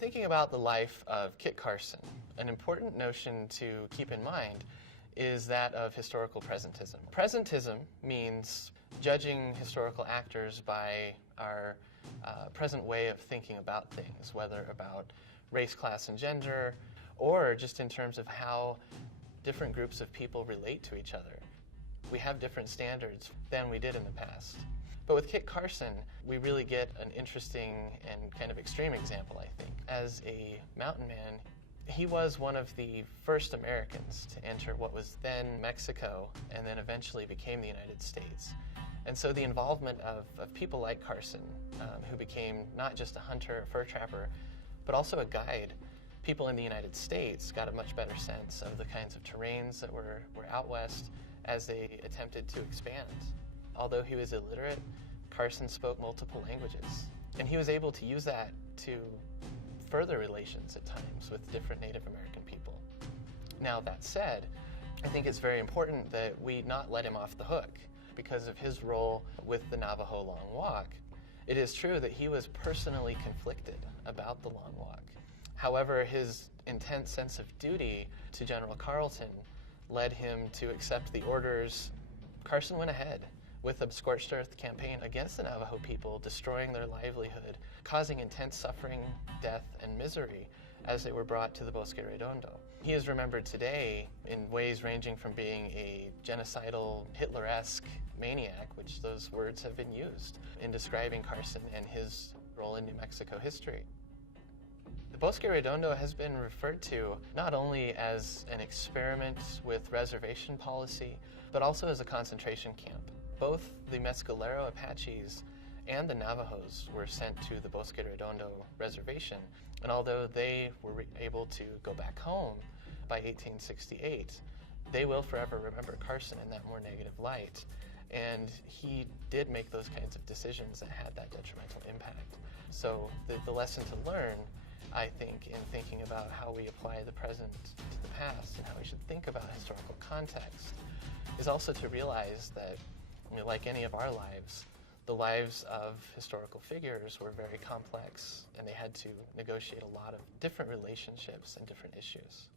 Thinking about the life of Kit Carson, an important notion to keep in mind is that of historical presentism. Presentism means judging historical actors by our present way of thinking about things, whether about race, class, and gender, or just in terms of how different groups of people relate to each other. We have different standards than we did in the past. But with Kit Carson, we really get an interesting and kind of extreme example, I think. As a mountain man, he was one of the first Americans to enter what was then Mexico and then eventually became the United States. And so the involvement of people like Carson, who became not just a hunter, a fur trapper, but also a guide, people in the United States got a much better sense of the kinds of terrains that were out west as they attempted to expand. Although he was illiterate, Carson spoke multiple languages, and he was able to use that to further relations at times with different Native American people. Now, that said, I think it's very important that we not let him off the hook because of his role with the Navajo Long Walk. It is true that he was personally conflicted about the Long Walk. However, his intense sense of duty to General Carleton led him to accept the orders. Carson went ahead with a scorched earth campaign against the Navajo people, destroying their livelihood, causing intense suffering, death, and misery as they were brought to the Bosque Redondo. He is remembered today in ways ranging from being a genocidal, Hitler-esque maniac, which those words have been used in describing Carson and his role in New Mexico history. The Bosque Redondo has been referred to not only as an experiment with reservation policy, but also as a concentration camp. Both the Mescalero Apaches and the Navajos were sent to the Bosque Redondo reservation, and although they were able to go back home by 1868, they will forever remember Carson in that more negative light. And he did make those kinds of decisions that had that detrimental impact. So the lesson to learn, I think, in thinking about how we apply the present to the past and how we should think about historical context is also to realize that, like any of our lives, the lives of historical figures were very complex and they had to negotiate a lot of different relationships and different issues.